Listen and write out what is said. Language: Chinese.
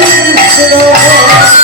你知